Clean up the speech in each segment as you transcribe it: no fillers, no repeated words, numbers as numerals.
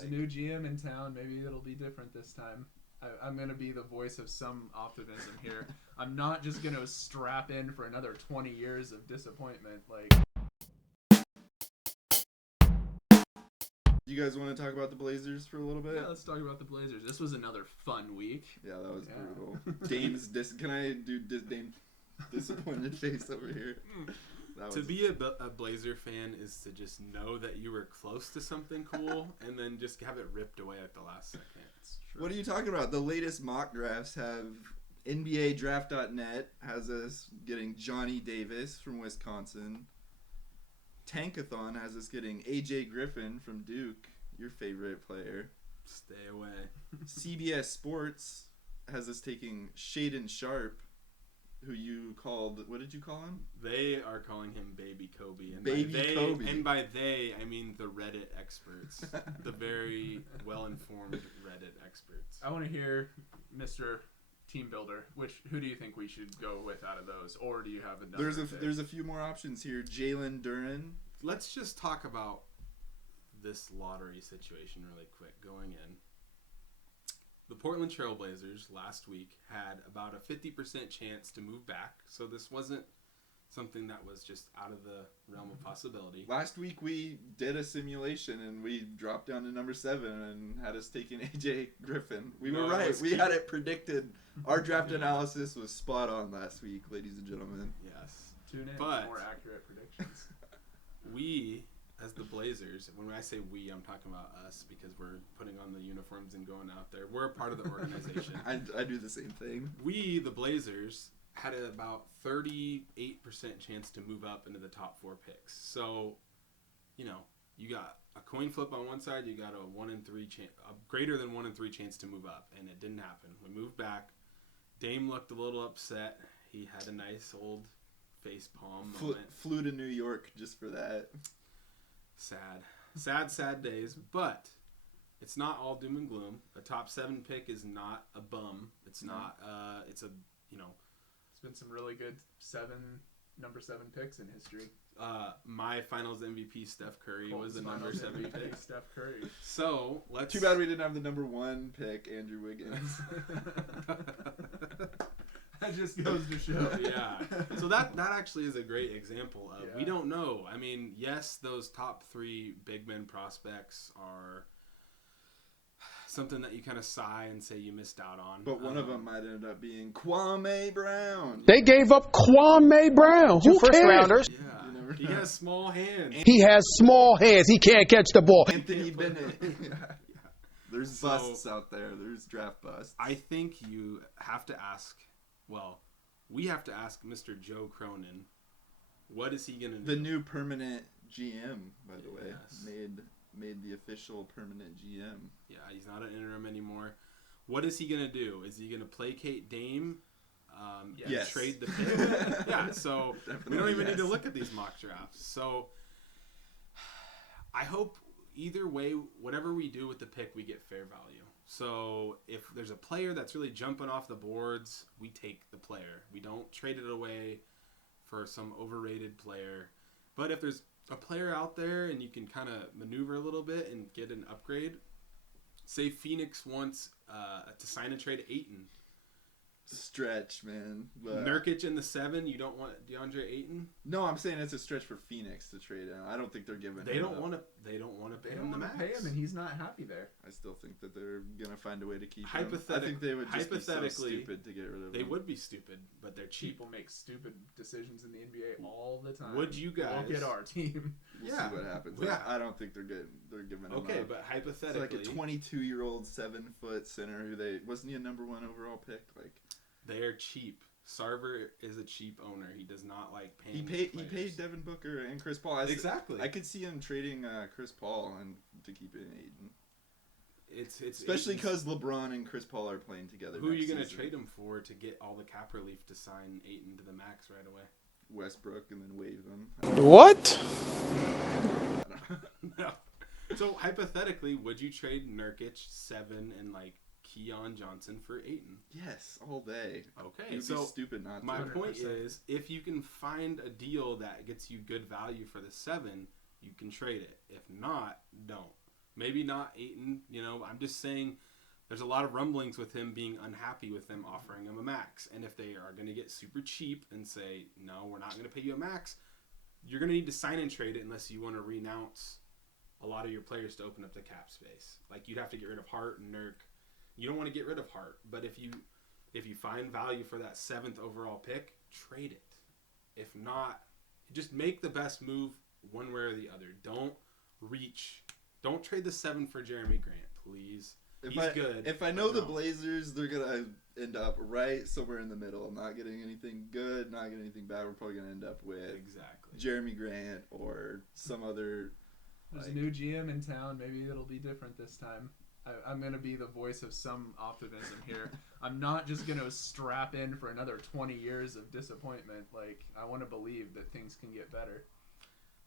There's a new GM in town. Maybe it'll be different this time. I'm going to be the voice of some optimism here. I'm not just going to strap in for another 20 years of disappointment. You guys want to talk about the Blazers for a little bit? Yeah, let's talk about the Blazers. This was another fun week. Yeah, that was brutal. Dame's can I do Dame disappointed face over here? To be a Blazer fan is to just know that you were close to something cool and then just have it ripped away at the last second. What are you talking about? The latest mock drafts have NBADraft.net has us getting Johnny Davis from Wisconsin. Tankathon has us getting AJ Griffin from Duke, your favorite player. Stay away. CBS Sports has us taking Shaden Sharp, who you called, what did you call him? They are calling him Baby Kobe. And Kobe. And by they, I mean the Reddit experts. The very well-informed Reddit experts. I want to hear Mr. Team Builder. Who do you think we should go with out of those? Or do you have another There's a few more options here. Jalen Duren. Let's just talk about this lottery situation really quick going in. The Portland Trail Blazers last week had about a 50% chance to move back, so this wasn't something that was just out of the realm of possibility. Last week we did a simulation and we dropped down to number 7 and had us taking AJ Griffin. We were right. We had it predicted. Our draft analysis was spot on last week, ladies and gentlemen. Yes. Tune in for more accurate predictions. We, as the Blazers, when I say we, I'm talking about us because we're putting on the uniforms and going out there. We're a part of the organization. I do the same thing. We, the Blazers, had about 38% chance to move up into the top 4 picks. So, you got a coin flip on one side, you got a 1 in 3 chance, a greater than 1 in 3 chance to move up, and it didn't happen. We moved back. Dame looked a little upset. He had a nice old face palm moment. Flew to New York just for that. Sad days, but it's not all doom and gloom. A top 7 pick is not a bum. It's not. It's a It's been some really good number 7 picks in history. My Finals MVP Steph Curry was a number 7 pick. Steph Curry. So let's. Too bad we didn't have the number 1 pick, Andrew Wiggins. That just goes to show. Yeah. So that actually is a great example of we don't know. I mean, yes, those top 3 big men prospects are something that you kind of sigh and say you missed out on. But one of them might end up being Kwame Brown. They gave up Kwame Brown. Who first cares? rounders. Yeah. He has small hands. He has small hands. He can't catch the ball. Anthony Bennett. There's busts out there. There's draft busts. I think you have to ask. Well, we have to ask Mr. Joe Cronin, what is he going to do? The new permanent GM, by the way, made the official permanent GM. Yeah, he's not an interim anymore. What is he going to do? Is he going to placate Dame? Yes. Trade the pick? Yeah, so we don't even need to look at these mock drafts. So I hope either way, whatever we do with the pick, we get fair value. So if there's a player that's really jumping off the boards, we take the player. We don't trade it away for some overrated player. But if there's a player out there and you can kind of maneuver a little bit and get an upgrade, say Phoenix wants to sign and trade Ayton. Stretch, man. But Nurkic in the 7, you don't want DeAndre Ayton? No, I'm saying it's a stretch for Phoenix to trade him. I don't think they're giving. They don't want to pay him the max. Pay him, and he's not happy there. I still think that they're gonna find a way to keep him. Hypothetically, I think they would just be so stupid to get rid of him. They would be stupid, but they're cheap. People make stupid decisions in the NBA all the time. Would you guys look at our team? We'll see what happens. Yeah. I don't think they're good. They're giving him Okay, up. but hypothetically, it's like a 22-year-old 7-foot center wasn't he a number 1 overall pick? Like. They're cheap. Sarver is a cheap owner. He does not like paying. He paid Devin Booker and Chris Paul. Exactly. I could see him trading Chris Paul and to keep it in Ayton. It's especially because LeBron and Chris Paul are playing together. Who are you going to trade him for to get all the cap relief to sign Ayton to the max right away? Westbrook and then waive him. What? No. So hypothetically, would you trade Nurkic 7 and like Keon Johnson for Ayton? Yes, all day. Okay, You'd be stupid not to. My point is, if you can find a deal that gets you good value for the 7, you can trade it. If not, don't. Maybe not Ayton. I'm just saying there's a lot of rumblings with him being unhappy with them offering him a max. And if they are going to get super cheap and say, no, we're not going to pay you a max, you're going to need to sign and trade it unless you want to renounce a lot of your players to open up the cap space. Like, you'd have to get rid of Hart and Nurk. You don't want to get rid of Hart, but if you find value for that 7th overall pick, trade it. If not, just make the best move one way or the other. Don't trade the 7 for Jeremy Grant, please. He's good. If I know the Blazers, they're going to end up right somewhere in the middle. I'm not getting anything good, not getting anything bad. We're probably going to end up with Jeremy Grant or some other... There's a new GM in town. Maybe it'll be different this time. I'm going to be the voice of some optimism here. I'm not just going to strap in for another 20 years of disappointment. Like, I want to believe that things can get better.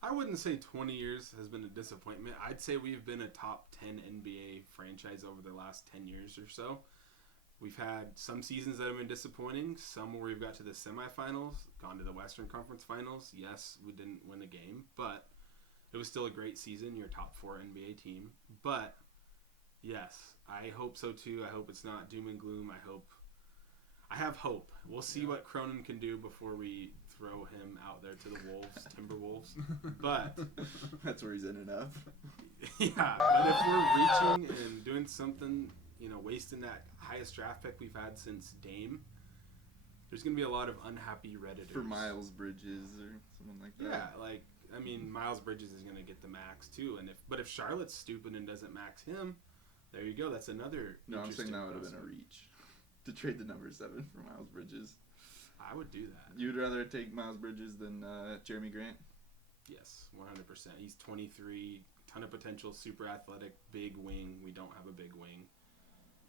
I wouldn't say 20 years has been a disappointment. I'd say we've been a top 10 NBA franchise over the last 10 years or so. We've had some seasons that have been disappointing, some where we've got to the semifinals, gone to the Western Conference Finals. Yes, we didn't win a game, but it was still a great season. You're a top 4 NBA team. But, yes, I hope so too. I hope it's not doom and gloom. I have hope. We'll see what Cronin can do before we throw him out there to the Wolves, Timberwolves. But that's where he's in enough. Yeah, but if we're reaching and doing something, wasting that highest draft pick we've had since Dame, there's going to be a lot of unhappy Redditors. For Miles Bridges or someone like that. Yeah, Miles Bridges is going to get the max too. But if Charlotte's stupid and doesn't max him, there you go. That's another. No, I'm saying that would have been a reach to trade the number 7 for Miles Bridges. I would do that. You'd rather take Miles Bridges than Jeremy Grant? Yes, 100%. He's 23, ton of potential, super athletic, big wing. We don't have a big wing.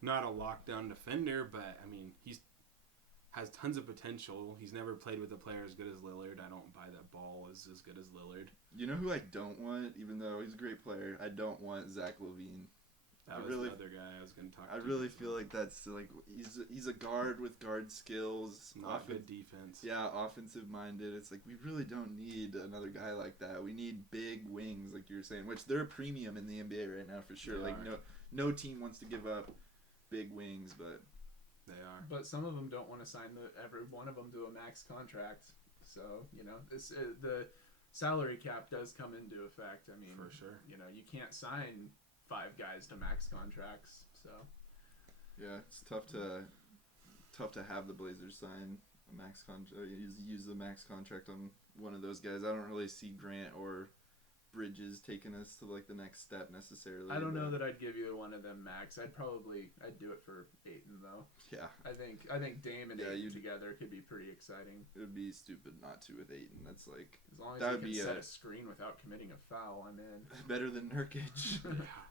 Not a lockdown defender, but he's has tons of potential. He's never played with a player as good as Lillard. I don't buy that Ball is as good as Lillard. You know who I don't want, even though he's a great player? I don't want Zach LaVine. That was another guy I was going to talk to. I really feel like that's like he's a guard with guard skills. Not good defense. Yeah, offensive minded. It's like we really don't need another guy like that. We need big wings, like you were saying, which they're a premium in the NBA right now for sure. They like are. no team wants to give up big wings, but they are. But some of them don't want to sign every one of them to a max contract. So the salary cap does come into effect. For sure. You can't sign 5 guys to max contracts. So yeah, it's tough to have the Blazers sign a max contract. Use the max contract on one of those guys. I don't really see Grant or Bridges taking us to like the next step necessarily. I don't know that I'd give either one of them max. I'd do it for Ayton though. Yeah. I think Dame and Ayton together could be pretty exciting. It would be stupid not to with Ayton. That's like as long as he can set a screen without committing a foul, I'm in. Better than Nurkic.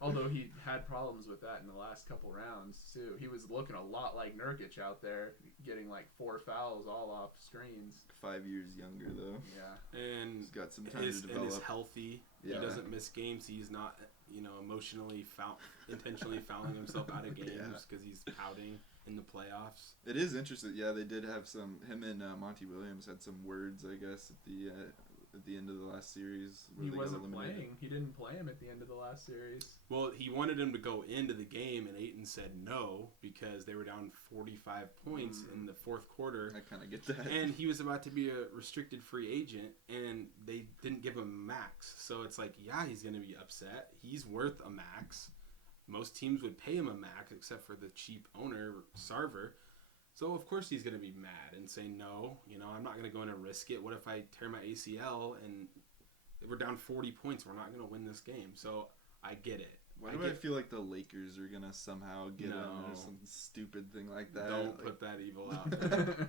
Although he had problems with that in the last couple rounds too. He was looking a lot like Nurkic out there, getting like 4 fouls all off screens. 5 years younger though. Yeah. And he's got some time to develop. And is healthy. Yeah. He doesn't miss games. He's not, emotionally intentionally fouling himself out of games because he's pouting in the playoffs. It is interesting. Yeah, they did have him and Monty Williams had some words, I guess, at the end of the last series. He wasn't playing. He didn't play him at the end of the last series. Well, he wanted him to go into the game, and Ayton said no because they were down 45 points in the fourth quarter. I kind of get that. And he was about to be a restricted free agent, and they didn't give him max. So it's like, yeah, he's going to be upset. He's worth a max. Most teams would pay him a max, except for the cheap owner, Sarver. So, of course, he's going to be mad and say, no, I'm not going to go in and risk it. What if I tear my ACL and we're down 40 points? We're not going to win this game. So, I get it. Why do I feel like the Lakers are going to somehow get him or some stupid thing like that? Don't put that evil out there.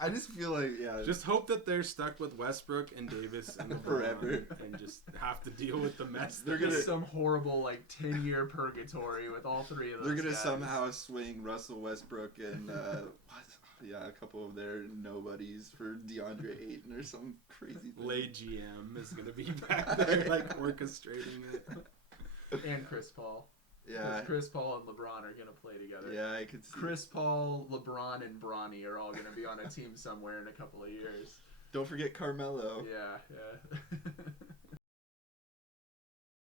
I just feel like, yeah. Just hope that they're stuck with Westbrook and Davis and forever. And just have to deal with the mess. They're going to some horrible, 10-year purgatory with all 3 of those They're going to guys. somehow swing Russell Westbrook and, a couple of their nobodies for DeAndre Ayton or some crazy thing. Lay GM is going to be back there, orchestrating it. And Chris Paul. Yeah. Chris Paul and LeBron are going to play together. Yeah, I could see. Chris Paul, LeBron, and Bronny are all going to be on a team somewhere in a couple of years. Don't forget Carmelo. Yeah.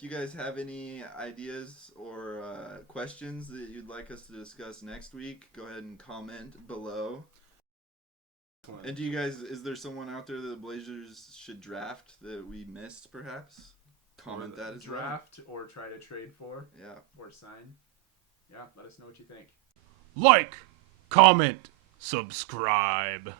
Do you guys have any ideas or questions that you'd like us to discuss next week? Go ahead and comment below. And do you guys, is there someone out there that the Blazers should draft that we missed, perhaps? Comment that as well. Draft or try to trade for. Yeah. Or sign. Yeah, let us know what you think. Like, comment, subscribe.